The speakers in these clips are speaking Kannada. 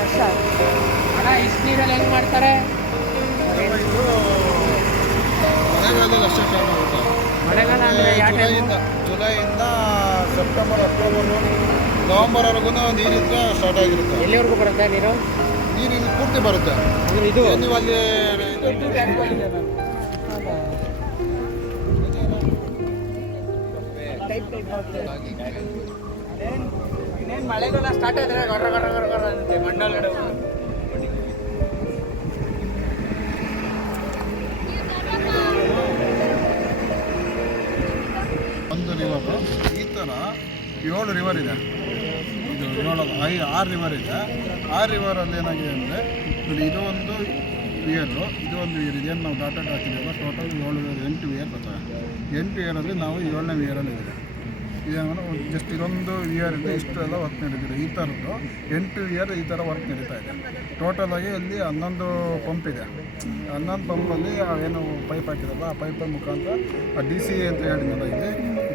ವರ್ಷ ಅಣ್ಣ ಇಷ್ಟು ನೀರಲ್ಲಿ ಹೆಂಗೆ ಮಾಡ್ತಾರೆ? ಮಳೆಗಾಲದಲ್ಲಿ ಅಷ್ಟೇ ಸ್ಟಾರ್ಟ್ ಆಗುತ್ತೆ. ಮಳೆಗಾಲ ಅಂದರೆ ಯಾವ ಟೈಮಿಂದ? ಜುಲೈಯಿಂದ ಸೆಪ್ಟೆಂಬರ್, ಅಕ್ಟೋಬರು, ನವಂಬರ್ವರೆಗೂ ನೀರಿದ್ರೆ ಸ್ಟಾರ್ಟ್ ಆಗಿರುತ್ತೆ. ಎಲ್ಲಿವರೆಗೂ ಬರುತ್ತೆ ನೀರು? ನೀರು ಇಲ್ಲಿ ಪೂರ್ತಿ ಬರುತ್ತೆ. ಅಂದರೆ ಇದು ನೀವು ಅಲ್ಲಿ ಇನ್ನೇನು ಮಳೆಗಾಲ ಸ್ಟಾರ್ಟ್ ಆದರೆ ಗರ ಗರ ಗರ ಗರ ಅಂತೆ ಮಂಡಲ್ಗಡೆ ಒಂದು ರಿವರು ಈ ಥರ 7 ರಿವರ್ ಇದೆ. ಇದು 6 ರಿವರ್ ಇದೆ. 6 ರಿವರಲ್ಲಿ ಏನಾಗಿದೆ ಅಂದರೆ ನೋಡಿ, ಇದು ಒಂದು ವಿಯರು, ಇದು ಒಂದು ವಿಯರ್ ಇದೆ. ನಾವು ಡಾಟಾ ಹಾಕಿದ್ದೀವಲ್ಲ, ಟೋಟಲ್ 8 ವಿಯರ್ ಬರ್ತವೆ. 8 ವಿಯರಲ್ಲಿ ನಾವು 7ನೇ ವಿಯರಲ್ಲಿ ಇದೆ. ಇದೇನೋ ಜಸ್ಟ್ ಇದೊಂದು ವಿಯರಿಂದ ಇಷ್ಟು ಎಲ್ಲ ವರ್ಕ್ ನಡೀತಿದೆ. ಈ ಥರದ್ದು 8 ವಿಯರ್ ಈ ಥರ ವರ್ಕ್ ನಡೀತಾ ಇದೆ. ಟೋಟಲಾಗಿ ಅಲ್ಲಿ 11 ಪಂಪ್ ಇದೆ. 11 ಪಂಪಲ್ಲಿ ಏನು ಪೈಪ್ ಹಾಕಿರಲ್ಲ, ಆ ಪೈಪಲ್ಲಿ ಮುಖಾಂತರ ಆ ಡಿ ಸಿ ಅಂತ ಹೇಳಿದ್ನಲ್ಲ, ಇಲ್ಲಿ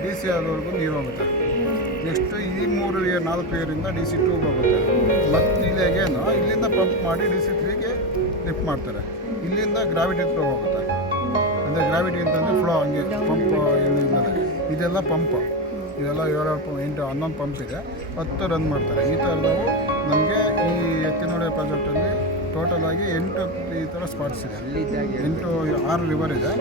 ಡಿ ಸಿ ಆದವರೆಗೂ ನೀರು ಹೋಗುತ್ತೆ. ನೆಕ್ಸ್ಟ್ ಈ 3 ವಿಯರ್ 4 ವಿಯರಿಂದ ಡಿ ಸಿ 2ಗೆ ಹೋಗುತ್ತೆ. ಮತ್ತು ಇಲ್ಲಿಗೇನು ಇಲ್ಲಿಂದ ಪಂಪ್ ಮಾಡಿ ಡಿ ಸಿ 3ಗೆ ಲಿಫ್ಟ್ ಮಾಡ್ತಾರೆ. ಇಲ್ಲಿಂದ ಗ್ರಾವಿಟಿ ಫ್ಲೋ ಹೋಗುತ್ತೆ. ಅಂದರೆ ಗ್ರಾವಿಟಿ ಅಂತಂದರೆ ಫ್ಲೋ ಹಂಗೆ ಪಂಪ್ ಏನಿಲ್ಲ, ಇದೆಲ್ಲ ಪಂಪ್. ಇದೆಲ್ಲ 7 8 11 ಪಂಪ್ ಇದೆ. 10 ರನ್ ಮಾಡ್ತಾರೆ. ಈ ಥರದವು ನಮಗೆ ಈ ಎತ್ತಿನಹೊಳೆ ಪ್ರಾಜೆಕ್ಟಲ್ಲಿ ಟೋಟಲಾಗಿ 8 ಈ ಥರ ಸ್ಪಾಟ್ಸ್ ಇದೆ. 6 ರಿವರ್ ಇದೆ.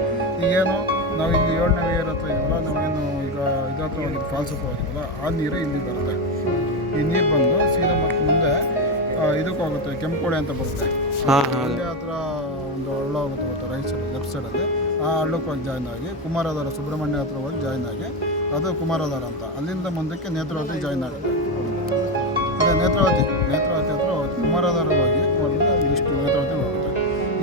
ಈಗೇನು ನಾವು ಇಲ್ಲಿ 7ನೇ ವಿಯರ್ ಹತ್ರ ಇದ್ದೀವಲ್ಲ, ನಾವೇನು ಈಗ ಇದ್ರ ಹತ್ರ ಹೋಗಿದ್ದು ಫಾಲ್ಸ್ ಹತ್ರ ಹೋಗಿದ್ವಲ್ಲ, ಆ ನೀರು ಇಲ್ಲಿ ಬರುತ್ತೆ. ಈ ನೀರು ಬಂದು ಸೀದಾ ಮತ್ತು ಮುಂದೆ ಇದಕ್ಕೆ ಹೋಗುತ್ತೆ, ಕೆಂಪುಕೋಡೆ ಅಂತ ಬರುತ್ತೆ. ಅಲ್ಲಿ ಹತ್ರ ಒಂದು ಹಳ್ಳ ಹೋಗುತ್ತೆ ಗೊತ್ತಾ, ರೈಟ್ ಸೈಡ್ ಲೆಫ್ಟ್ ಸೈಡಲ್ಲಿ. ಆ ಹಳ್ಳಕ್ಕೆ ಹೋಗಿ ಜಾಯ್ನ್ ಆಗಿ ಕುಮಾರಧಾರ ಸುಬ್ರಹ್ಮಣ್ಯ ಹತ್ರ ಹೋಗಿ ಜಾಯ್ನ್ ಆಗಿ, ಅದು ಕುಮಾರಧಾರ ಅಂತ. ಅಲ್ಲಿಂದ ಮುಂದಕ್ಕೆ ನೇತ್ರಾವತಿ ಜಾಯ್ನ್ ಆಗುತ್ತೆ. ಅದೇ ನೇತ್ರಾವತಿ ಹತ್ರ ಹೋಗಿ ಕುಮಾರಧಾರ ಹೋಗಿ ಇಷ್ಟು ನೇತ್ರಾವತಿ ಹೋಗುತ್ತೆ.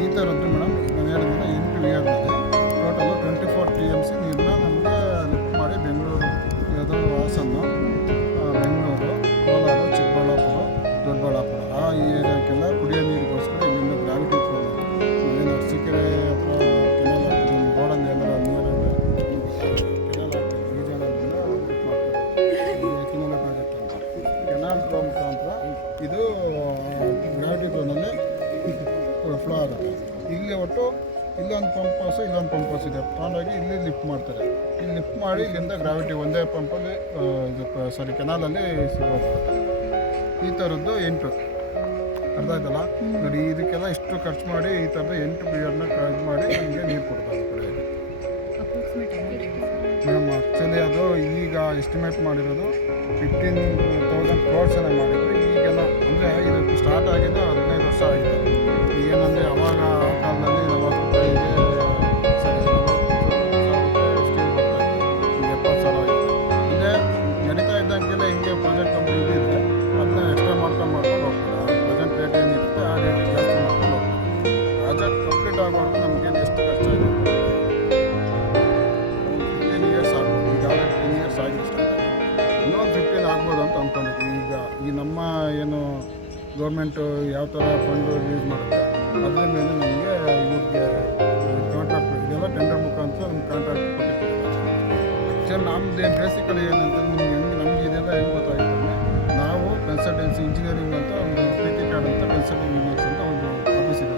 ಈ ಥರದ್ದು ಮೇಡಮ್ ನಾನು ಹೇಳಿದ್ರೆ 8 ವಿಯರ್ನಲ್ಲಿ ಟೋಟಲು 24 TMC ನೀರನ್ನ ನಮಗೆ ಲಿಫ್ಟ್ ಮಾಡಿ ಬೆಂಗಳೂರು, ಅದು ಹಾಸನ, ಬೆಂಗಳೂರು, ಕೋಲಾರ, ಚಿಕ್ಕಬಳ್ಳಾಪುರ, ದೊಡ್ಡಬಳ್ಳಾಪುರ ಆ ಈ ಏರಿಯಾಕ್ಕೆಲ್ಲ ಕುಡಿಯೋ ನೀರಿಗೋಸ್ಕರ ಇಲ್ಲಿಂದ ಗ್ರಾವಿಟಿ ಫ್ಲೋ ಏನು ಅರಸೀಕೆರೆ ಹತ್ರ ಕೆನಲ್ ಹಾಕ್ತಿದ್ವಿ, ಗೋಡಲ್ಲಿ ಎಲ್ಲ ನೀರು ಕೆನಲ್ ಹಾಕ್ತಿದ್ವಿ, ಈಜಾಡೋದ್ರಿಂದ ಲಿಫ್ಟ್ ಮಾಡ್ತಾರೆ. ಎತ್ತಿನಹೊಳೆ ಪ್ರಾಜೆಕ್ಟ್ ಅಂತ ಕೆನಾಲ್ ಫ್ಲೋ ಮುಖಾಂತರ ಇದು ಗ್ರಾವಿಟಿ ಫ್ಲೋನಲ್ಲಿ ಫ್ಲೋ ಆಗುತ್ತೆ. ಇಲ್ಲಿ ಒಟ್ಟು ಇಲ್ಲೊಂದು ಪಂಪ್ ಹೌಸ್, ಇಲ್ಲೊಂದು ಪಂಪ್ ಹೌಸ್ ಇದೆ. ತಗೊಂಡೋಗಿ ಇಲ್ಲಿ ಲಿಫ್ಟ್ ಮಾಡ್ತಾರೆ. ಇಲ್ಲಿ ಲಿಫ್ಟ್ ಮಾಡಿ ಇಲ್ಲಿಂದ ಗ್ರಾವಿಟಿ ಒಂದೇ ಪಂಪಲ್ಲಿ ಕೆನಾಲಲ್ಲಿ ಸಿಗೋಗುತ್ತೆ. ಈ ಥರದ್ದು 8 ಅರ್ಥ ಆಯ್ತಲ್ಲ ನೋಡಿ. ಇದಕ್ಕೆಲ್ಲ ಇಷ್ಟು ಖರ್ಚು ಮಾಡಿ ಈ ಥರದ 8 ಬಿಯರ್ನ ಖರ್ಚು ಮಾಡಿ ನಮಗೆ ನೀರು ಕೊಡ್ತಾರೆ ಕಡೆ. ಮೇಡಮ್ ಆ್ಯಕ್ಚುಲಿ ಅದು ಈಗ ಎಸ್ಟಿಮೇಟ್ ಮಾಡಿರೋದು 15,000 crores ಮಾಡಿದ್ರು. ಈಗೆಲ್ಲ ಅಂದರೆ ಇದಕ್ಕೆ ಸ್ಟಾರ್ಟ್ ಆಗಿದ್ದು 15 ವರ್ಷ ಆಗಿದೆ. ಏನಂದರೆ ಅವಾಗ ಆ ಕಾಲದಲ್ಲಿ 40 ರೂಪಾಯಿಗೆ ಸರಿ 70 ಸಾವಿರ ಆಗಿದೆ. ಇದೇ ನಡೀತಾ ಇದ್ದಂಗೆಲ್ಲ ಹಿಂಗೆ ಪ್ರಾಜೆಕ್ಟ್ ಕಂಪ್ಲೀಟ್ ಇದ್ದರೆ ಅದನ್ನ ಎಕ್ಸ್ಟ್ರಾ ಮಾಡ್ಕೊಂಡು ಹೋಗ್ತಾರೆ. ಪ್ರೆಸೆಂಟ್ ರೇಟ್ ಏನಿರುತ್ತೆ ಆ ರೇಟ್ ಜಾಸ್ತಿ ಮಾಡ್ಕೊಂಡು ಹೋಗ್ತಾರೆ. ಪ್ರಾಜೆಕ್ಟ್ ಕಂಪ್ಲೀಟ್ ಆಗೋವರೆಗೂ ನಮಗೇನು ಎಷ್ಟು ಖರ್ಚಾಗಿದೆ 15 ಇಯರ್ಸ್ ಆಗ್ಬೋದು. ಈಗ 10 ಇಯರ್ಸ್ ಆಗಿದೆ ಸ್ಟಾರ್ಟ್ ಆಗಿದೆ. ಇನ್ನೊಂದು 15 ಆಗ್ಬೋದು ಅಂತ ಅಂದ್ಕೊಂಡಿದ್ವಿ. ಈಗ ಈ ನಮ್ಮ ಏನು ಗೌರ್ಮೆಂಟು ಯಾವ ಥರ ಫಂಡ್ ಯೂಸ್ ಮಾಡುತ್ತೆ ಅದ್ರ ಮೇಲೆ ನಮಗೆ ಇವ್ರಿಗೆ ಕಾಂಟ್ರಾಕ್ಟ್ ಇದೆಲ್ಲ ಟೆಂಡರ್ ಮುಖಾಂತರ ನಮ್ಗೆ ಕಾಂಟ್ರಾಕ್ಟ್ ಕೊಟ್ಟಿರ್ತೀವಿ. ಆ್ಯಕ್ಚುಲಿ ನಮ್ಮದು ಬೇಸಿಕಲಿ ಏನಂತ ನಮಗೆ ಇದೆಲ್ಲ ಹೆಂಗೆ ಗೊತ್ತಾಗುತ್ತೆ ಅಂದರೆ, ನಾವು ಕನ್ಸಲ್ಟೆನ್ಸಿ ಇಂಜಿನಿಯರಿಂಗ್ ಅಂತ ಒಂದು PT ಕಾರ್ಡ್ ಅಂತ ಕನ್ಸಲ್ಟಿಂಗ್ ಯೂನಿಟ್ಸ್ ಅಂತ ಒಂದು ಆಫೀಸ್ ಇದೆ.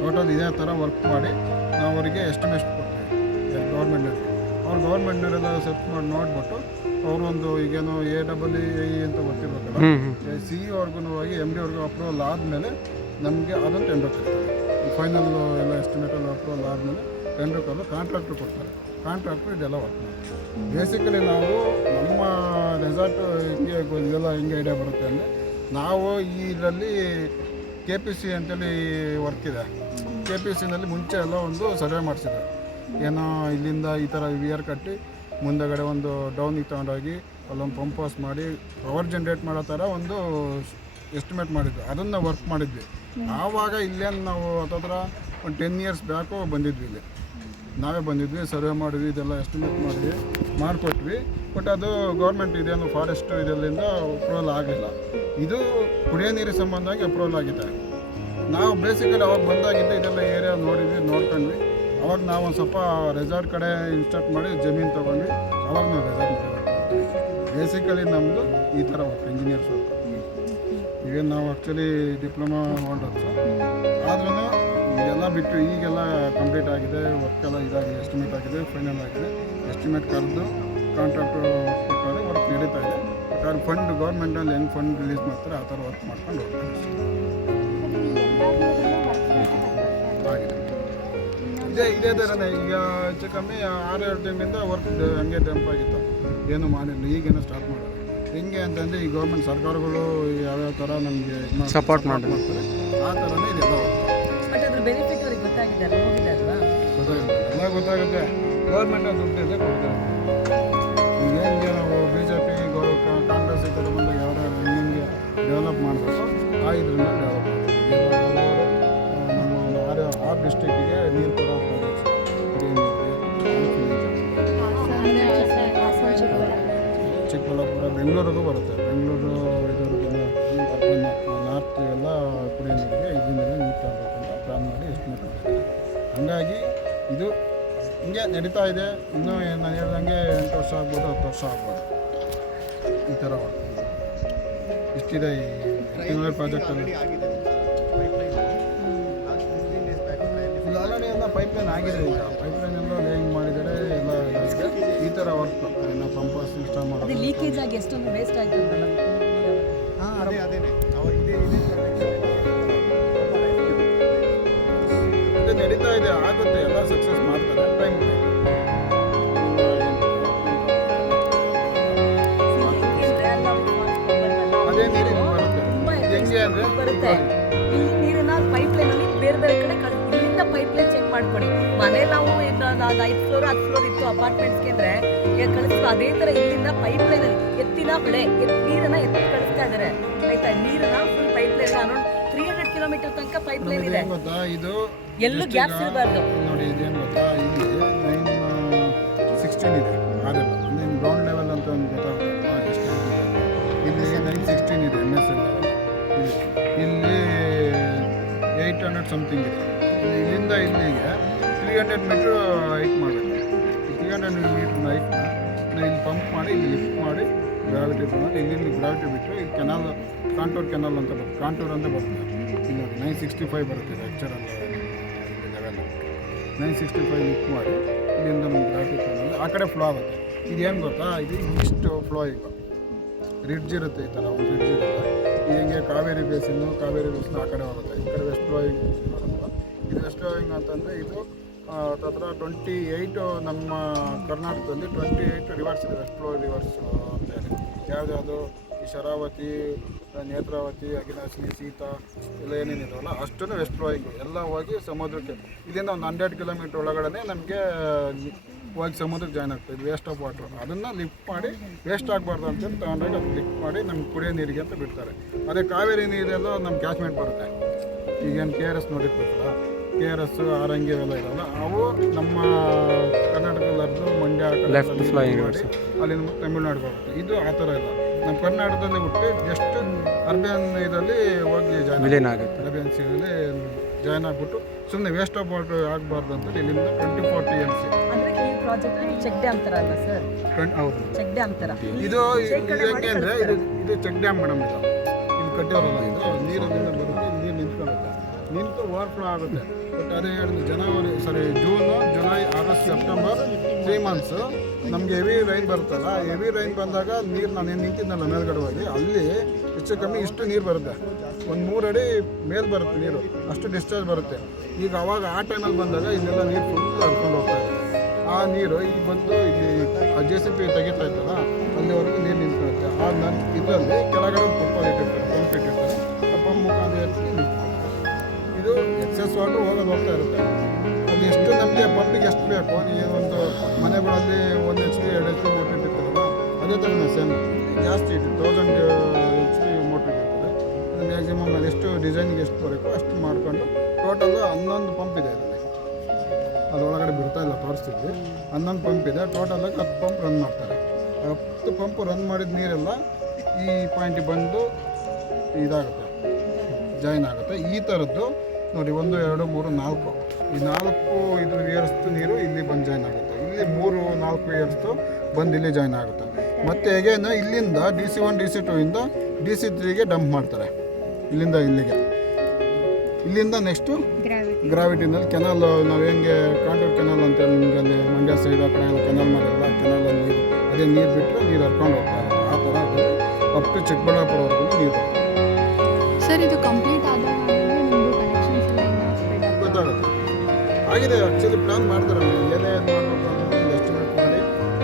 ಟೋಟಲ್ ಇದೇ ಥರ ವರ್ಕ್ ಮಾಡಿ ನಾವು ಅವರಿಗೆ ಎಸ್ಟಿಮೇಷನ್ ಕೊಡ್ತೀವಿ ಗೌರ್ಮೆಂಟಲ್ಲಿ. ಅವ್ರು ಗೌರ್ಮೆಂಟ್ನವರೆಲ್ಲ ಸರ್ಚ್ ಮಾಡಿ ನೋಡಿಬಿಟ್ಟು ಅವರೊಂದು ಈಗೇನು AEE ಅಂತ ಗೊತ್ತಿರ್ಬೇಕಲ್ಲ, CE ಹೋಗಿ MD ಅಪ್ರೂವಲ್ ಆದಮೇಲೆ ನಮಗೆ ಅದನ್ನು ಟೆಂಡರ್ ಕೊಡ್ತಾರೆ. ಫೈನಲ್ ಎಲ್ಲ ಎಸ್ಟಿಮೇಟಲ್ಲಿ ಅಪ್ರೂವಲ್ ಆದಮೇಲೆ ಟೆಂಡರ್ ಕೊಡಲು ಕಾಂಟ್ರಾಕ್ಟ್ರು ಕೊಡ್ತಾರೆ. ಕಾಂಟ್ರಾಕ್ಟ್ರು ಇದೆಲ್ಲ ವರ್ಕ್ ಮಾಡ್ತಾರೆ. ಬೇಸಿಕಲಿ ನಾವು ನಮ್ಮ ರೆಸಾರ್ಟು ಹಿಂಗೆ ಇದೆಲ್ಲ ಹಿಂಗೆ ಐಡಿಯಾ ಬರುತ್ತೆ ಅಂದರೆ, ನಾವು ಇದರಲ್ಲಿ KPC ಅಂತೇಳಿ ವರ್ಕ್ ಇದೆ. KPCನಲ್ಲಿ ಮುಂಚೆ ಎಲ್ಲ ಒಂದು ಸರ್ವೆ ಮಾಡಿಸಿದ್ದಾರೆ. ಏನೋ ಇಲ್ಲಿಂದ ಈ ಥರ ವಿಯರ್ ಕಟ್ಟಿ ಮುಂದಗಡೆ ಒಂದು ಡೌನಿಗೆ ತೊಗೊಂಡೋಗಿ ಅಲ್ಲೊಂದು ಪಂಪ್ ಹೌಸ್ ಮಾಡಿ ಪವರ್ ಜನ್ರೇಟ್ ಮಾಡೋ ಥರ ಒಂದು ಎಸ್ಟಿಮೇಟ್ ಮಾಡಿದ್ವಿ. ಅದನ್ನು ವರ್ಕ್ ಮಾಡಿದ್ವಿ. ಆವಾಗ ಇಲ್ಲೇನು ನಾವು ಹತ್ತತ್ರ ಒಂದು 10 ಇಯರ್ಸ್ ಬ್ಯಾಕು ಬಂದಿದ್ವಿ. ಇಲ್ಲಿ ನಾವೇ ಬಂದಿದ್ವಿ, ಸರ್ವೆ ಮಾಡಿದ್ವಿ, ಇದೆಲ್ಲ ಎಸ್ಟಿಮೇಟ್ ಮಾಡಿಕೊಟ್ವಿ. ಬಟ್ ಅದು ಗೌರ್ಮೆಂಟ್ ಇದೇನು ಫಾರೆಸ್ಟ್ ಇದರಿಂದ ಅಪ್ರೂವಲ್ ಆಗಲಿಲ್ಲ. ಇದು ಕುಡಿಯೋ ನೀರಿಗೆ ಸಂಬಂಧವಾಗಿ ಅಪ್ರೂವಲ್ ಆಗಿದೆ. ನಾವು ಬೇಸಿಕಲಿ ಅವಾಗ ಬಂದಾಗಿದ್ದೆ ಇದೆಲ್ಲ ಏರಿಯಾ ನೋಡಿದ್ವಿ, ನೋಡ್ಕೊಂಡ್ವಿ. ಅವಾಗ ನಾವು ಒಂದು ಸ್ವಲ್ಪ ರೆಸಾರ್ಟ್ ಕಡೆ ಇನ್ಸ್ಟಾರ್ಟ್ ಮಾಡಿ ಜಮೀನು ತೊಗೊಂಡ್ವಿ. ಅವಾಗ ನಾವು ರೆಸಾರ್ಟ್ ಬೇಸಿಕಲಿ ನಮ್ಮದು ಈ ಥರ ವರ್ಕ್, ಇಂಜಿನಿಯರ್ಸ್ ವರ್ಕ್. ಈಗ ನಾವು ಆ್ಯಕ್ಚುಲಿ ಡಿಪ್ಲೊಮಾ ಹೋಲ್ಡರ್ಸು ಆದ್ರೂ ಇದೆಲ್ಲ ಬಿಟ್ಟು ಈಗೆಲ್ಲ ಕಂಪ್ಲೀಟ್ ಆಗಿದೆ, ವರ್ಕ್ ಎಲ್ಲ ಇದಾಗಿದೆ, ಎಸ್ಟಿಮೇಟ್ ಆಗಿದೆ, ಫೈನಲ್ ಆಗಿದೆ. ಎಸ್ಟಿಮೇಟ್ ಕರೆದು ಕಾಂಟ್ರಾಕ್ಟರ್ ವರ್ಕ್ ಕೊಟ್ಟಾರೆ, ವರ್ಕ್ ನಡೀತಾ ಇದೆ. ಯಾರು ಫಂಡ್ ಗೌರ್ಮೆಂಟಲ್ಲಿ ಹೆಂಗೆ ಫಂಡ್ ರಿಲೀಸ್ ಮಾಡ್ತಾರೆ ಆ ಥರ ವರ್ಕ್ ಮಾಡ್ಕೊಂಡು ಹೋಗ್ತಾರೆ ಆಗಿದೆ. ಇದೇ ಥರನೇ ಈಗ ಹೆಚ್ಚು ಕಮ್ಮಿ 6-7 ತಿಂಗಳಿಂದ ವರ್ಕ್ ಹಂಗೆ ಡಂಪ್ ಆಗಿತ್ತು, ಏನು ಮಾಡಿಲ್ಲ. ಈಗೇನೋ ಸ್ಟಾರ್ಟ್ ಮಾಡೋದು ಹೆಂಗೆ ಅಂತಂದರೆ ಈ ಗೌರ್ಮೆಂಟ್ ಸರ್ಕಾರಗಳು ಯಾವ್ಯಾವ ಥರ ನಮಗೆ ಸಪೋರ್ಟ್ ಮಾಡ್ತಾರೆ ಆ ಥರನೇ ಇದೆಲ್ಲ ಬಟ್ ಅದ್ರ ಬೆನಿಫಿಟ್ ಅವ್ರಿಗೆ ಗೊತ್ತಾಗಿದೆ ಅಲ್ವಾ, ಹೋಗಿದೆ ಅಲ್ವಾ? ಗೊತ್ತಾಗುತ್ತೆ, ಎಲ್ಲ ಗೊತ್ತಾಗುತ್ತೆ. ಗೌರ್ಮೆಂಟ್ ದುಡ್ಡು ಇದೆ ಕೊಡ್ತಾರೆ. ಈಗ ಹೆಂಗೆ ನಾವು BJP ಕಾಂಗ್ರೆಸ್ ಈ ಥರ ಬಂದಾಗ ಯಾವ್ಯಾವ ಹೆಂಗೆ ಡೆವಲಪ್ ಮಾಡಬೇಕು ಆ ಇದ್ರ ಮೇಲೆ ಡೆವಲಪ್ ಮಾಡಬೇಕು. ನಮ್ಮ 6 ಡಿಸ್ಟ್ರಿಕ್ಟಿಗೆ ನೀರು ಕೊಡೋ ಪ್ರಾಜೆಕ್ಟ್ಸ್ ಚಿಕ್ಕಬಳ್ಳಾಪುರ, ಬೆಂಗಳೂರಿಗೂ ಬರುತ್ತೆ. ಬೆಂಗಳೂರು ಇದರಿಗೆಲ್ಲ ಅರ್ಬನ್ ನಾರ್ತ್ ಎಲ್ಲ ಕುಡಿಯೋ ನೀರಿಗೆ ಇದರಿಂದ ನೀರು ತರಬೇಕು ಅಂತ ಪ್ಲಾನ್ ಮಾಡಿ ಎಸ್ಟಿಮೇಟ್ ಮಾಡಿದ್ದಾರೆ. ಹಾಗಾಗಿ ಇದು ಹಿಂಗೆ ನಡೀತಾ ಇದೆ. ಇನ್ನೂ ನಾನು ಹೇಳ್ದಂಗೆ 8 ವರ್ಷ ಆಗ್ಬೋದು, 10 ವರ್ಷ ಆಗ್ಬೋದು ಈ ಥರ ಇಷ್ಟಿದೆ ಈ ಪ್ರಾಜೆಕ್ಟಲ್ಲಿ. ಇಲ್ಲಿ ಆಲ್ರೆಡಿ ಎಲ್ಲ ಪೈಪ್ಲೈನ್ ಆಗಿದೆ. ಈಗ ಪೈಪ್ಲೈನ್ ಎಲ್ಲ ಲೇಯಿಂಗ್ ಮಾಡಿದರೆ ಎಲ್ಲ ಇದಾಗಿದೆ. ಈ ಥರ ವರ್ಕ್ ಇನ್ನು ಪಂಪರ್ಸ್ ಇನ್ಸ್ಟಾಲ್ ಅದು ಮಾಡೋದು ಲೀಕೇಜ್ ಆಗಿ ಎಷ್ಟೊಂದು ವೇಸ್ಟ್ ಆಯ್ತು ಅಂತಲ್ಲ. ಇದು ನಡೀತಾ ಇದೆ, ಆಗುತ್ತೆ, ಎಲ್ಲ ಸಕ್ಸಸ್ ಮಾಡ್ತಾರೆ. ಟೈಮ್ ಅದೇ ನೀರಿಗೆ ಬರುತ್ತೆ. ಹೆಂಗೆ ಅಂದರೆ ಬರುತ್ತೆ ಇಲ್ಲಿ ನೀರನ್ನ ಪೈಪ್ ಲೈನ್ ಅಲ್ಲಿ ಬೇರೆ ಬೇರೆ ಕಡೆ ಇಲ್ಲಿಂದ ಪೈಪ್ ಲೈನ್ ಚೆಕ್ ಮಾಡ್ಕೊಡಿ. ಮನೆ ನಾವು ಈಗ 5 ಫ್ಲೋರ್ 10 ಫ್ಲೋರ್ ಇತ್ತು ಅಪಾರ್ಟ್ಮೆಂಟ್ಸ್ಗೆ ಅಂದ್ರೆ ಈಗ ಕಳಿಸ್ತು. ಅದೇ ತರ ಇಲ್ಲಿಂದ ಪೈಪ್ ಲೈನ್ ಅಲ್ಲಿ ಎತ್ತಿನ ಬೆಳೆ ನೀರನ್ನ ಎತ್ತಿ ಕಳಿಸ್ತಾ ಇದಾರೆ. ಆಯ್ತಾ, ನೀರನ್ನ full pipe line around 300 kilometre ತನಕ ಪೈಪ್ ಲೈನ್ ಇದೆ. ಗೊತ್ತಾ, ಇದು ಎಲ್ಲೂ ಗ್ಯಾಪ್ಸ್ ಇರಬಾರ್ದು ನೋಡಿ. ಇದೇನು ಗೊತ್ತಾ, ಇಲ್ಲಿ 916 ಇದೆ ಆರೆಲ್ಲ. ಅಂದರೆ ಗ್ರೌಂಡ್ ಲೆವೆಲ್ ಅಂತ ಒಂದು ಗೊತ್ತಾಗುತ್ತಲ್ಲ ಎಷ್ಟು ಇದೆ. ಇಲ್ಲಿ 916 ಇದೆ MSL ಲೆವೆಲ್. ಇಲ್ಲಿ 800 ಸಮಥಿಂಗ್ ಇದೆ. ಇಲ್ಲಿಂದ ಇಲ್ಲಿಗೆ 300 ಮೀಟ್ರ್ ಹೈಟ್ ಮಾಡಬೇಕು. 300 ಮೀಟ್ರ್ ಹೈಟ್ನ ಇಲ್ಲಿ ಪಂಪ್ ಮಾಡಿ ಇಲ್ಲಿ ಲಿಫ್ಟ್ ಮಾಡಿ ಗ್ರಾವಿಟಿ ಬಂದರೆ ಇಲ್ಲಿಂದ ಗ್ರಾವಿಟಿ ಬಿಟ್ಟು ಇಲ್ಲಿ ಕೆನಾಲ್, ಕಾಂಟೂರ್ ಕೆನಾಲ್ ಅಂತ ಬರುತ್ತೆ. ಕಾಂಟೂರ್ ಅಂತ ಬರುತ್ತೆ. ಇಲ್ಲಿ 965 ಬರುತ್ತೆ ಆ್ಯಕ್ಚುರಲ್ ಲೆವೆಲ್. 965 ಲಿಫ್ಟ್ ಮಾಡಿ ಇಲ್ಲಿಂದ ನಮ್ಮ ಗ್ರಾವಿಟಿ ಕೆನಾಲ್ ಆ ಕಡೆ ಫ್ಲೋ ಆಗುತ್ತೆ. ಇದೇನು ಗೊತ್ತಾ, ಇದು ಇಷ್ಟು ಫ್ಲೋ ಈಗ ರಿಡ್ಜ್ ಇರುತ್ತೆ. ಈ ಥರ ಒಂದು ರಿಡ್ಜ್ ಇರುತ್ತೆ. ಇದು ಹೆಂಗೆ ಕಾವೇರಿ ಬೇಸಿನ್ ಆ ಕಡೆ ಹೋಗುತ್ತೆ. ಈ ಕಡೆ ವೆಸ್ಟ್ ಫ್ಲೋಯಿಂಗ್ ಬರುತ್ತೆ. ಇದು ವೆಸ್ಟ್ ಫ್ಲೋಯಿಂಗ್ ಅಂತಂದರೆ ಇದು ಹತ್ರ 28 ನಮ್ಮ ಕರ್ನಾಟಕದಲ್ಲಿ 28 ರಿವರ್ಸ್ ಇದೆ. ವೆಸ್ಟ್ ಫ್ಲೋ ರಿವರ್ಸ್ ಅಂತೇಳಿ ಯಾವುದ್ಯಾವುದು ಈ ಶರಾವತಿ, ನೇತ್ರಾವತಿ, ಅಗಿನಾಶಿನಿ, ಸೀತಾ ಎಲ್ಲ ಏನೇನಿದಾವಲ್ಲ ಅಷ್ಟನ್ನು ವೆಸ್ಟ್ ಫ್ಲೋಯಿಂಗು ಎಲ್ಲ ಹೋಗಿ ಸಮುದ್ರಕ್ಕೆ. ಇದರಿಂದ ಒಂದು 100 ಕಿಲೋಮೀಟ್ರ್ ಒಳಗಡೆ ನಮಗೆ ಹೋಗಿ ಸಮುದ್ರಕ್ಕೆ ಜಾಯ್ನ್ ಆಗ್ತದೆ. ಇದು ವೇಸ್ಟ್ ಆಫ್ ವಾಟ್ರ್. ಅದನ್ನು ಲಿಫ್ಟ್ ಮಾಡಿ ವೇಸ್ಟ್ ಆಗಬಾರ್ದು ಅಂತೇಳಿ ತಗೊಂಡೋಗಿ ಅದು ಲಿಫ್ಟ್ ಮಾಡಿ ನಮ್ಗೆ ಕುಡಿಯೋ ನೀರಿಗೆ ಅಂತ ಬಿಡ್ತಾರೆ. ಅದೇ ಕಾವೇರಿ ನೀರೆಲ್ಲ ನಮ್ಮ ಕ್ಯಾಚ್ಮೆಂಟ್ ಬರುತ್ತೆ. ಈಗೇನು KRS ನೋಡಿರ್ಬೇಕಲ್ಲ, KRS ಆರಂಗಿ ಅವೆಲ್ಲ ಇರೋಲ್ಲ, ಅವು ನಮ್ಮ ಕರ್ನಾಟಕದಲ್ಲಿ ಹರಿದು ಮಂಡ್ಯ ಮಾಡಿ ಅಲ್ಲಿಂದ ತಮಿಳ್ನಾಡಿಗೆ ಹೋಗುತ್ತೆ. ಇದು ಆ ಥರ ಇಲ್ಲ. ನಮ್ಮ ಕರ್ನಾಟಕದಲ್ಲಿ ಹುಟ್ಟು ಜಸ್ಟ್ ಅರ್ಬಿಯನ್ ಇದರಲ್ಲಿ ಹೋಗಿ ಜಾಯ್ನ್ ಆಗುತ್ತೆ. ಅರ್ಬಿಯನ್ ಸಿಗಲ್ಲಿ ಜಾಯ್ನ್ ಆಗಿಬಿಟ್ಟು ಸುಮ್ಮನೆ ವೇಸ್ಟ್ ಆಫ್ ವಾಟರ್ ಆಗಬಾರ್ದು ಅಂತ ಇಲ್ಲಿಂದ 24 TMC ಅಂದ್ರೆ ಈ ಪ್ರಾಜೆಕ್ಟ್ ಚೆಕ್ ಡ್ಯಾಮ್ ತರ ಅಲ್ಲ ಸರ್? ಹೌದು, ಚೆಕ್ ಡ್ಯಾಮ್ ತರ. ಇದು ಹೆಂಗೆ ಅಂದರೆ ಇದು ಚೆಕ್ ಡ್ಯಾಮ್ ಮೇಡಮ್. ಇದು ಕಟ್ಟಿರೋಲ್ಲ. ಇದು ನೀರಲ್ಲಿಂದ ಬರುತ್ತೆ, ನೀರು ನಿಂತ್ಕೊಳ್ಳುತ್ತೆ, ನಿಂತು ಓವರ್ಫ್ಲೋ ಆಗುತ್ತೆ. ಬಟ್ ಅದೇ ಹೇಳಿದ್ರು June, July, August, September 3 months ನಮಗೆ ಹೆವಿ ರೈನ್ ಬರುತ್ತಲ್ಲ. ಹೆವಿ ರೈನ್ ಬಂದಾಗ ನೀರು ನಾನು ನಿಂತಿದ್ನಲ್ಲ ಮೇಲ್ಗಡೆ ಹೋಗಿ, ಅಲ್ಲಿ ಹೆಚ್ಚು ಕಮ್ಮಿ ಇಷ್ಟು ನೀರು ಬರುತ್ತೆ. ಒಂದು 3 ಅಡಿ ಮೇಲೆ ಬರುತ್ತೆ ನೀರು, ಅಷ್ಟು ಡಿಸ್ಚಾರ್ಜ್ ಬರುತ್ತೆ. ಈಗ ಅವಾಗ ಆ ಟೈಮಲ್ಲಿ ಬಂದಾಗ ಇಲ್ಲೆಲ್ಲ ನೀರು ಫುಲ್ ಹರ್ಕೊಂಡು ಹೋಗ್ತಾ ಇದೆ. ಆ ನೀರು ಈಗ ಬಂದು ಇಲ್ಲಿ JCB ತೆಗಿತಾ ಇತ್ತಲ್ಲ ಅಲ್ಲಿವರೆಗೂ ನೀರು ನಿಂತ್ಕೊಳ್ಳುತ್ತೆ. ಇದರಲ್ಲಿ ಕೆಳಗಡೆ ಒಂದು ಪಂಪ್ ಇಟ್ಟಿರ್ತಾರೆ. ಆ ಪಂಪ್ ಮುಖಾಂತರ ಇದು ಎಕ್ಸೆಸ್ ವಾಟರ್ ಹೋಗ್ತಾ ಇರುತ್ತೆ. ಅಲ್ಲಿ ಎಷ್ಟು ನಮಗೆ ಪಂಪಿಗೆ ಎಷ್ಟು ಬೇಕು, ಈ ಒಂದು ಮನೆಗಳಲ್ಲಿ 1 HP 2 HP ಮೋಟ್ರ್ ಇಟ್ಟಿರ್ತಾರಲ್ಲ ಅದೇ ಥರ ಸೇಮ್ ಜಾಸ್ತಿ ಇಟ್ಟು 1000 HP ಮೋಟ್ರ್ ಇಟ್ಟಿರ್ತಾರೆ. ಅದು ಮ್ಯಾಕ್ಸಿಮಮ್ ಅದು ಎಷ್ಟು ಡಿಸೈನ್ಗೆ ಎಷ್ಟು ಬರಬೇಕು ಅಷ್ಟು ಮಾಡಿಕೊಂಡು ಟೋಟಲ್ 11 ಪಂಪ್ ಇದೆ ಇದರಲ್ಲಿ. ಅದರೊಳಗಡೆ ಬಿಡ್ತಾ ಇಲ್ಲ, ತೋರಿಸ್ತಿದ್ವಿ. 11 ಪಂಪ್ ಇದೆ. ಟೋಟಲಾಗಿ 10 ಪಂಪ್ ರನ್ ಮಾಡ್ತಾರೆ. 10 ಪಂಪ್ ರನ್ ಮಾಡಿದ ನೀರೆಲ್ಲ ಈ ಪಾಯಿಂಟಿಗೆ ಬಂದು ಇದಾಗುತ್ತೆ, ಜಾಯಿನ್ ಆಗುತ್ತೆ. ಈ ಥರದ್ದು ನೋಡಿ 1, 2, 3, 4 ಈ 4 ಇದ್ರ ಇಯರ್ಸ್ದು ನೀರು ಇಲ್ಲಿ ಬಂದು ಜಾಯ್ನ್ ಆಗುತ್ತೆ. ಇಲ್ಲಿ 3, 4 ಇಯರ್ಸ್ದು ಬಂದು ಇಲ್ಲಿ ಜಾಯ್ನ್ ಆಗುತ್ತೆ. ಮತ್ತು ಹೇಗೇನು ಇಲ್ಲಿಂದ DC1 DC2 ಇಂದ DC3ಗೆ ಡಂಪ್ ಮಾಡ್ತಾರೆ. ಇಲ್ಲಿಂದ ಇಲ್ಲಿಗೆ. ಇಲ್ಲಿಂದ ನೆಕ್ಸ್ಟು ಗ್ರಾವಿಟಿನಲ್ಲಿ ಕೆನಾಲ್, ನಾವು ಹೆಂಗೆ ಕಾಂಟೂರ್ ಕೆನಾಲ್ ಅಂತ ನಿಮಗೆ ಅಲ್ಲಿ ಮಂಡ್ಯ ಸೈಡ್ ಆ ಕಡೆ ಎಲ್ಲ ಕೆನಾಲ್ ಮಾಡಿಲ್ಲ, ಕೆನಾಲಲ್ಲಿ ನೀರು ಅದೇ ನೀರು ಬಿಟ್ಟರೆ ನೀರು ಹರ್ಕೊಂಡು ಹೋಗ್ತಾರೆ. ಆ ಥರ ಅಪ್ ಟು ಚಿಕ್ಕಬಳ್ಳಾಪುರವರೆಗೂ ನೀರು ಸರ್. ಇದು ಕಂಪ್ಲೀಟ್ ಆದಾಗ ನಿಮ್ಮದು ಕನೆಕ್ಷನ್ಸ್ ಎಲ್ಲ ಗೊತ್ತಾಗುತ್ತೆ. ಆಗಿದೆ, ಆ್ಯಕ್ಚುಲಿ ಪ್ಲ್ಯಾನ್ ಮಾಡ್ತಾರೆ. ಏನೇ ಇದು ಮಾಡಬೇಕು ಅನ್ನೋದು ಒಂದು ಎಸ್ಟಿಮೇಟ್ ಮಾಡಿ,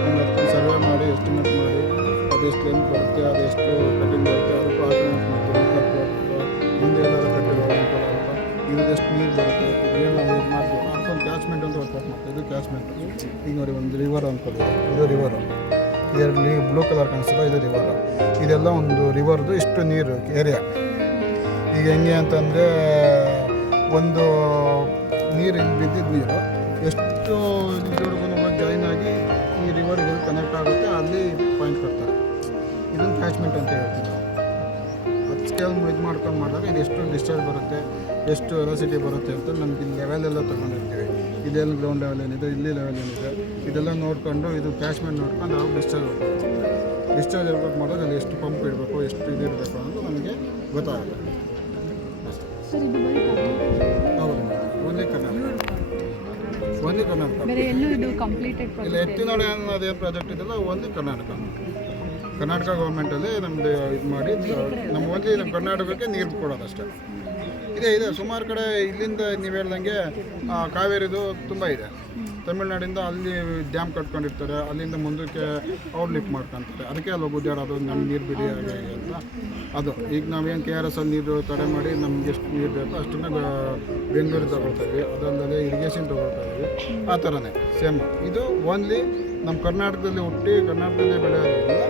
ಒಂದು ಹತ್ತು ಸರ್ವೆ ಮಾಡಿ ಎಸ್ಟಿಮೇಟ್ ಮಾಡಿ ಅದೆಷ್ಟು ಲೆಂತ್ ಬರುತ್ತೆ, ಅದೆಷ್ಟು ಕಟಿಂಗ್ ಬರುತ್ತೆ, ಅದಕ್ಕೂ ಆಲ್ಟರ್ನೇಟ್ ಮಾಡ್ತೀವಿ. ಹಿಂದೆ ಏನಾದ್ರು ಕಟ್ಟಿರೋ ಅನುಕೂಲ ಆಗುತ್ತೆ, ಇದೆಷ್ಟು ನೀರು ಬರುತ್ತೆ, ಏನು ನಾವು ಇದು ಮಾಡ್ತೀವಿ ಅದಕ್ಕೊಂದು ಕ್ಯಾಚ್ಮೆಂಟ್ ಅಂತ ವರ್ಕೌಟ್ ಮಾಡ್ತೀವಿ. ಇದು ಕ್ಯಾಚ್ಮೆಂಟ್. ಈಗ ನೋಡಿ ಒಂದು ರಿವರ್ ಅಂದ್ಕೊಳ್ಳಿ, ಇದು ರಿವರು, ಇದರಲ್ಲಿ ಬ್ಲೂ ಕಲರ್ ಕಾಣಿಸ್ತಲ್ಲ, ಇದು ರಿವರ್. ಇದೆಲ್ಲ ಒಂದು ರಿವರ್ದು ಇಷ್ಟು ನೀರು ಏರಿಯಾ. ಈಗ ಹೆಂಗೆ ಅಂತಂದರೆ ಒಂದು ನೀರು ಇಲ್ಲಿ ಬಿದ್ದಿದ್ದ ನೀರು ಎಷ್ಟು ಇಲ್ಲಿವರೆಗೂ ಹೋಗಿ ಜಾಯಿನ್ ಆಗಿ ಈ ರಿವರ್ಗೆ ಕನೆಕ್ಟ್ ಆಗುತ್ತೆ, ಅಲ್ಲಿ ಪಾಯಿಂಟ್ ಕೊಡ್ತಾರೆ. ಇದನ್ನು ಕ್ಯಾಚ್ಮೆಂಟ್ ಅಂತ ಹೇಳ್ತೀವಿ ನಾವು. ಅದು ಸ್ಕೇಲ್ ಇದು ಮಾಡ್ಕೊಂಡು ಮಾಡಿದಾಗ ಇದು ಎಷ್ಟು ಡಿಸ್ಚಾರ್ಜ್ ಬರುತ್ತೆ, ಎಷ್ಟು ವೆಲಾಸಿಟಿ ಬರುತ್ತೆ ಅಂತ ನಮ್ಗೆ ಇಲ್ಲಿ ಲೆವೆಲೆಲ್ಲ ತೊಗೊಂಡಿರ್ತೀವಿ. ಇದೆಲ್ಲ ಗ್ರೌಂಡ್ ಲೆವೆಲ್ ಏನಿದೆ, ಇಲ್ಲಿ ಲೆವೆಲ್ ಏನಿದೆ, ಇದೆಲ್ಲ ನೋಡಿಕೊಂಡು ಇದು ಕ್ಯಾಚ್ಮೆಂಟ್ ನೋಡ್ಕೊಂಡು ನಾವು ಡಿಸ್ಚಾರ್ಜ್ ಇರ್ಬೇಕು ಮಾಡೋದು, ಅಲ್ಲಿ ಎಷ್ಟು ಪಂಪ್ ಇಡಬೇಕು, ಎಷ್ಟು ಇದು ಇರಬೇಕು ಅನ್ನೋದು ನಮಗೆ ಗೊತ್ತಾಗುತ್ತೆ. ಸರ್. ಇದು ಬರೀ ಹೌದು, ಒಂದೇ ಕರ್ನಾಟಕ. ಬೇರೆ ಎಲ್ಲೂ ಇದು ಕಂಪ್ಲೀಟೆಡ್ ಇಲ್ಲಿ ಎತ್ತಿನೋಡೆ ಅನ್ನೋದೇನು ಪ್ರಾಜೆಕ್ಟ್ ಇದೆಲ್ಲ ಒಂದು ಕರ್ನಾಟಕ ಗೌರ್ಮೆಂಟಲ್ಲಿ ನಮ್ಮದು ಇದು ಮಾಡಿ ನಮ್ಮ ಓನ್ಲಿ ನಮ್ಮ ಕರ್ನಾಟಕಕ್ಕೆ ನೀರು ಕೊಡೋದಷ್ಟೇ. ಇದೆ ಸುಮಾರು ಕಡೆ ಇಲ್ಲಿಂದ ನೀವು ಹೇಳ್ದಂಗೆ ಕಾವೇರಿದು ತುಂಬ ಇದೆ. ತಮಿಳ್ನಾಡಿಂದ ಅಲ್ಲಿ ಡ್ಯಾಮ್ ಕಟ್ಕೊಂಡಿರ್ತಾರೆ, ಅಲ್ಲಿಂದ ಮುಂದಕ್ಕೆ ಅವ್ರು ಲಿಫ್ಟ್ ಮಾಡ್ಕೊತಾರೆ. ಅದಕ್ಕೆ ಅಲ್ಲಿ ಗುಡ್ಡಾಡೋದು ನಮ್ಮ ನೀರು ಬಿಡಿ ಹಾಗೆ ಅಂತ. ಅದು ಈಗ ನಾವೇನು KRS ಅಲ್ಲಿ ನೀರು ತಡೆ ಮಾಡಿ ನಮ್ಗೆ ಎಷ್ಟು ನೀರು ಬೇಕೋ ಅಷ್ಟನ್ನು ಬೆಂಗಳೂರಿಗೆ ತಗೊಳ್ತೀವಿ, ಅದಲ್ಲದೆ ಇರಿಗೇಷನ್ ತೊಗೊಳ್ತಾ ಇದ್ದೀವಿ. ಆ ಥರನೇ ಸೇಮ್. ಇದು ಓನ್ಲಿ ನಮ್ಮ ಕರ್ನಾಟಕದಲ್ಲಿ ಹುಟ್ಟಿ ಕರ್ನಾಟಕದಲ್ಲಿ ಬೆಳೆಯೋದ್ರಿಂದ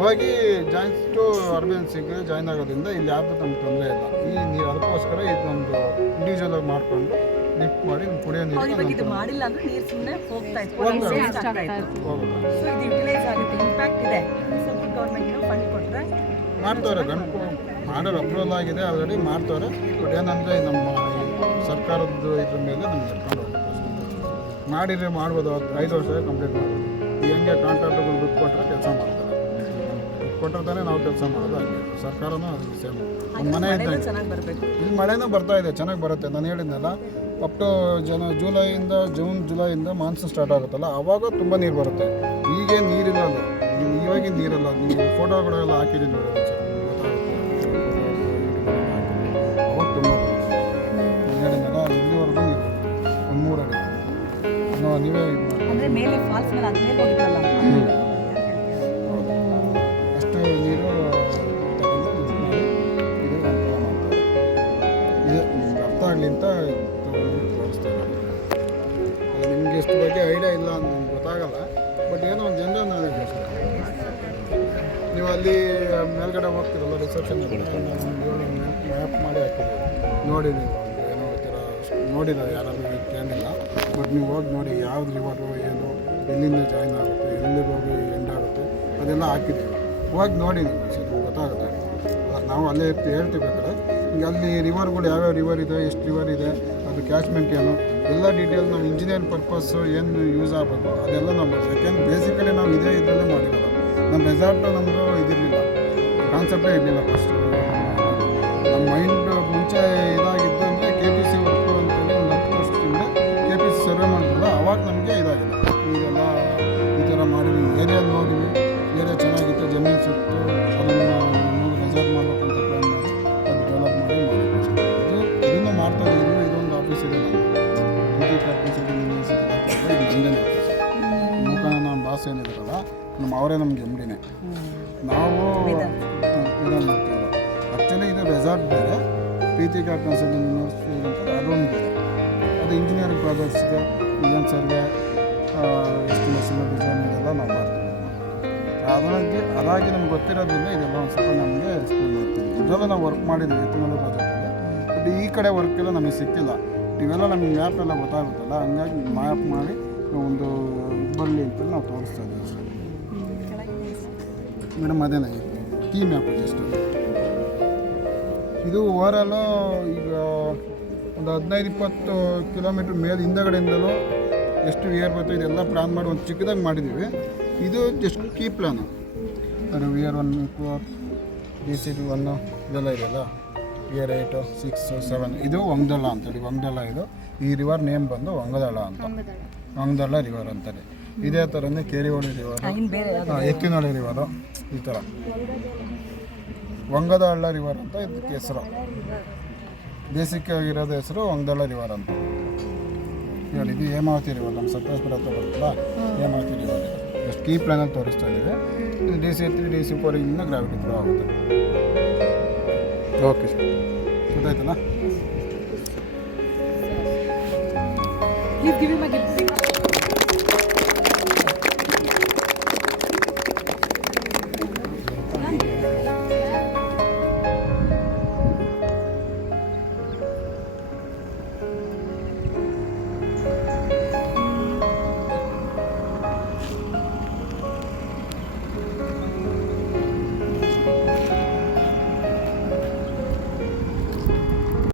ಹೋಗಿ ಜಾಯಿನ್ಸ್ ಟು ಅರ್ಬೆನ್ಸಿಗೆ ಜಾಯ್ನ್ ಆಗೋದ್ರಿಂದ ಇಲ್ಲಿ ಯಾರ್ದು ನಮ್ಗೆ ತೊಂದರೆ ಇಲ್ಲ. ಈ ನೀರು ಅದಕ್ಕೋಸ್ಕರ ಇದು ನಮ್ಮದು ಇಂಡಿವಿಜುವಲ್ ಆಗಿ ಮಾಡಿಕೊಂಡು ಲಿಫ್ಟ್ ಮಾಡಿ ಕುಡಿಯೋ ನೀರು ಇದು ಮಾಡಿಲ್ಲ ಅಂದ್ರೆ ನೀರು ಸುಮ್ಮನೆ ಹೋಗ್ತಾ ಇತ್ತು, ಹೋಗುತ್ತೆ. ಸೊ ಇದು ಯುಟಿಲೈಸ್ ಆಗುತ್ತೆ. ಇಂಪ್ಯಾಕ್ಟ್ ಇದೆ. ಸ್ವಲ್ಪ ಗೌರ್ಮೆಂಟ್ ಫಂಡ್ ಕೊಟ್ಟರೆ ಮಾಡ್ತವ್ರೆ. ಗಂಟು ಮಾಡೋರು ಅಪ್ರೂವಲ್ ಆಗಿದೆ, ಆಲ್ರೆಡಿ ಮಾಡ್ತವ್ರೆ. ಬಟ್ ಏನಂದರೆ ನಮ್ಮ ಸರ್ಕಾರದ್ದು ಇದ್ರ ಮೇಲೆ ನಮ್ಗೆ ನಡ್ಕೊಂಡು ಹೋಗ್ಬೇಕು. ಮಾಡಿದ್ರೆ ಮಾಡ್ಬೋದು, 5 ವರ್ಷ ಕಂಪ್ಲೀಟ್ ಮಾಡ್ಬೋದು. ಹೆಂಗೆ ಕಾಂಟ್ರಾಕ್ಟ್ಗಳು ದುಡ್ಡು ಕೊಟ್ಟರೆ ಕೆಲಸ ಮಾಡ್ತಾರೆ, ದುಡ್ಡು ಕೊಟ್ಟರೆ ತಾನೇ ನಾವು ಕೆಲಸ ಮಾಡೋದು. ಹಾಗೆ ಸರ್ಕಾರನೂ ಅದು ಸೇಮ್. ಒಂದು ಮನೆ ಇದ್ದಂಗೆ ಚೆನ್ನಾಗಿ ಬರಬೇಕು. ಇಲ್ಲಿ ಮಳೆನೂ ಬರ್ತಾ ಇದೆ, ಚೆನ್ನಾಗಿ ಬರುತ್ತೆ. ನಾನು ಹೇಳಿದ್ನಲ್ಲ, ಅಪ್ ಟು ಜುಲೈಯಿಂದ ಮಾನ್ಸೂನ್ ಸ್ಟಾರ್ಟ್ ಆಗುತ್ತಲ್ಲ, ಆವಾಗ ತುಂಬ ನೀರು ಬರುತ್ತೆ. ಈಗೇನು ನೀರಿಲ್ಲ, ಅದು ಇವಾಗಿನ ನೀರಲ್ಲ. ನೀವು ಫೋಟೋಗಳೆಲ್ಲ ಹಾಕಿದ್ದೀನಿ ನೋಡಿ, ಅವಾಗ ತುಂಬ ಬರುತ್ತೆ. ನಾನು ಹೇಳಿದ್ನಲ್ಲ, ಇಲ್ಲಿವರೆಗೂ ನೀರು ಒಂದು 3 ಅಡಿ ನೀವೇ ಇದು ಮಾಡಿ. ಅಂದ್ರೆ ಮೇಲೆ ಫಾಲ್ಸ್ ಮೇಲೆ ಅದ್ಮೇಲೆ ಹೋಗಿದ್ರಲ್ಲ, ಹೌದು, ಅಷ್ಟು ನೀರು ತಗೊಂಡು ಯೂಸ್ ಮಾಡಿ ಇದು ಅನುಕೂಲ ಮಾಡ್ತಾರೆ. ಇದು ನಿಮ್ಗೆ ಅರ್ಥ ಆಗಲಿ ಅಂತ ತೋರಿಸ್ತಾರೆ. ನಿಮಗೆ ಇಷ್ಟು ಬಗ್ಗೆ ಐಡಿಯಾ ಇಲ್ಲ ಅಂತ ನಿಮ್ಗೆ ಗೊತ್ತಾಗಲ್ಲ, ಬಟ್ ಏನೋ ಒಂದು ಜನರಲ್ ನಾಲೆಜ್ ಅಷ್ಟೇ. ನೀವು ಅಲ್ಲಿ ಮೇಲ್ಗಡೆ ಹೋಗ್ತಿರಲ್ಲ ರಿಸೆಪ್ಷನ್ ಮ್ಯಾಪ್ ಮಾಡಿ ಹಾಕಿದ್ದೀವಿ ನೋಡಿ. ನೀವು ಏನೋ ಈ ಥರ ನೋಡಿಲ್ಲ, ಯಾರಾದರೂ ಏನಿಲ್ಲ, ಬಟ್ ನೀವು ಹೋಗಿ ನೋಡಿ ಯಾವ್ದು ರಿವರು ಏನು, ಎಲ್ಲಿಂದ ಜಾಯಿನ್ ಆಗುತ್ತೆ, ಎಲ್ಲಿಗೆ ಹೋಗಿ ಎಂಡ್ ಆಗುತ್ತೆ, ಅದೆಲ್ಲ ಹಾಕಿದ್ದೀವಿ. ಹೋಗಿ ನೋಡಿ ನಿಮಗೆ ಸರಿ ಗೊತ್ತಾಗುತ್ತೆ. ನಾವು ಅಲ್ಲೇ ಹೇಳ್ತೀವಿ ಬೇಕಾದ್ರೆ. ಈಗ ಅಲ್ಲಿ ರಿವರ್ಗಳು ಯಾವ್ಯಾವ ರಿವರ್ ಇದೆ, ಎಷ್ಟು ರಿವರ್ ಇದೆ, ಅದು ಕ್ಯಾಚ್ಮೆಂಟ್ ಏನು, ಎಲ್ಲ ಡೀಟೇಲ್ ನಾವು ಇಂಜಿನಿಯರ್ ಪರ್ಪಸ್ಸು ಏನು ಯೂಸ್ ಆಗಬೇಕು ಅದೆಲ್ಲ ನಾವು ಯಾಕೆಂದ್ರೆ ಬೇಸಿಕಲಿ ನಾವು ಇದೇ ಇದರಲ್ಲೇ ಮಾಡಿರೋದು. ನಮ್ಮ ರೆಸಾರ್ಟು ನಮ್ಮದು ಇದಿರಲಿಲ್ಲ, ಕಾನ್ಸೆಪ್ಟೇ ಇರಲಿಲ್ಲ. ಫಸ್ಟ್ ನಮ್ಮ ಮೈಂಡ್ ಮುಂಚೆ ಇದಾಗಿದ್ದು ಅಂದರೆ KPC ವರ್ಕು ಅಂತೇಳಿ ಒಂದು 10 ವರ್ಷದಿಂದ KPC ಸರ್ವೆ ಮಾಡಿದ್ರಲ್ಲ, ಅವಾಗ ನಮಗೆ ಇದಾಗಿದೆ. ಇದೆಲ್ಲ ಈ ಥರ ಮಾಡಿದ್ವಿ. ಏರಿಯಾ ನೋಡಿದ್ವಿ, ಏರಿಯಾ ಚೆನ್ನಾಗಿತ್ತು, ಜಮೀನು ಸಿಕ್ತು, ಅದನ್ನು ರೆಸಾರ್ಟ್ ಮಾಡಬೇಕು ಅಂತ ಪ್ಲ್ಯಾನ್ ಮಾಡಿ ಅದು ಡೆವಲಪ್ ಮಾಡಿ ಇದನ್ನು ಮಾಡ್ತಾ ಇದ್ದೀವಿ. ಇದೊಂದು ಆಫೀಸ್ ಇದೆ ನಂದೇ ಆಫೀಸ್. ಮುಖಾನ ನಮ್ಮ ಬಾಸ್ ಏನಿದಾರಲ್ಲ, ಅವರೇ ನಮಗೆ MDನೇ. ನಾವು ಇದನ್ನು ಮಾಡ್ತೀವಿ. ಆ್ಯಕ್ಚುಲಿ ಇದು ರೆಸಾರ್ಟ್ ಬೇರೆ, ಪ್ರೀತಿ ಕಾರ್ ಕನ್ಸಲ್ಟಿಂಗ್ ಅಂತ ಅದೊಂದು ಬೇರೆ. ಅದು ಇಂಜಿನಿಯರಿಂಗ್ ಪ್ರಾಜೆಕ್ಟ್ಸ್ಗೆ ಏನು ಸರ್ವೆ, ಎಸ್ಟಿಮೇಷನ್, ಡಿಸೈನ್ ಇದೆಲ್ಲ ನಾವು ಮಾಡ್ತೀವಿ. ಅದಾಗಿ ನಮ್ಗೆ ಗೊತ್ತಿರೋದ್ರಿಂದ ಇದೆಲ್ಲ ಒಂದು ಸ್ವಲ್ಪ ನಮಗೆ ಎಕ್ಸ್ಪ್ಲೇನ್ ಮಾಡ್ತೀವಿ. ಇದೆಲ್ಲ ನಾವು ವರ್ಕ್ ಮಾಡಿದ್ವಿ ಎತ್ತಿನೊಂದು ಪ್ರಾಜೆಕ್ಟಲ್ಲಿ. ಬಟ್ ಈ ಕಡೆ ವರ್ಕೆಲ್ಲ ನಮಗೆ ಸಿಕ್ಕಿಲ್ಲ. ಇವೆಲ್ಲ ನಮಗೆ ಮ್ಯಾಪ್ ಎಲ್ಲ ಗೊತ್ತಾಗುತ್ತಲ್ಲ, ಹಂಗಾಗಿ ಮ್ಯಾಪ್ ಮಾಡಿ ಒಂದು ಬರಲಿ ಅಂತ ನಾವು ತೋರಿಸ್ತಾ ಇದ್ದೀವಿ ಅಷ್ಟೇ ಮೇಡಮ್. ಅದೇನೇ ಕೀ ಮ್ಯಾಪ್ ಜಸ್ಟ್. ಇದು ಓವರಾಲು ಈಗ ಒಂದು 15-20 ಕಿಲೋಮೀಟ್ರ್ ಮೇಲೆ ಹಿಂದಗಡೆಯಿಂದಲೂ ಎಷ್ಟು ವಿಯರ್ ಬರ್ತದೆ ಇದೆಲ್ಲ ಪ್ಲ್ಯಾನ್ ಮಾಡಿ ಒಂದು ಚಿಕ್ಕದಾಗಿ ಮಾಡಿದ್ದೀವಿ. ಇದು ಜಸ್ಟ್ ಕೀ ಪ್ಲ್ಯಾನು. ಅದು ವಿಯರ್ 1 DC 1 ಇದೆಲ್ಲ ಇದೆಯಲ್ಲ, ಗೇರ್ 8 6 7 ಇದು ವಂಗದಳ ಅಂತೇಳಿ ವಂಗದಳ ಇದು ಈ ರಿವರ್ ನೇಮ್ ಬಂದು ವಂಗದಳ ಅಂತ ವಂಗದಳ ರಿವರ್ ಅಂತಾರೆ. ಇದೇ ಥರನೇ ಕೇರಿಹೊಳೆ ರಿವರು, ಇನ್ನು ಬೇರೆ ಎತ್ತಿನಹೊಳೆ ರಿವರು, ಈ ಥರ ವಂಗದಳ್ಳ ರಿವರ್ ಅಂತ ಇದಕ್ಕೆ ಹೆಸರು. ಬೇಸಿಕ್ ಆಗಿರೋದು ಹೆಸರು ವಂಗದಳ್ಳ ರಿವರ್ ಅಂತ ಹೇಳಿ. ಇದು ಹೇಮಾವತಿ ರಿವರ್, ನಮ್ಮ ಸಕಲೇಶ್ಪುರ ಹತ್ರ ಬರುತ್ತಲ್ಲ ಹೇಮಾವತಿ ರಿವರ್ ಇದು. ಎಷ್ಟು ಕೀ ಪ್ಲಾನಲ್ಲಿ ತೋರಿಸ್ತಾ ಇದ್ದೀವಿ. ಇದು DC3 DC4 ಇಂದ ಗ್ರಾವಿಟಿ ಫ್ಲೋ ಆಗುತ್ತೆ. ಓಕೆ ಸರ್, ಗೊತ್ತಾಯ್ತಲ್ಲ? Please give me my gift.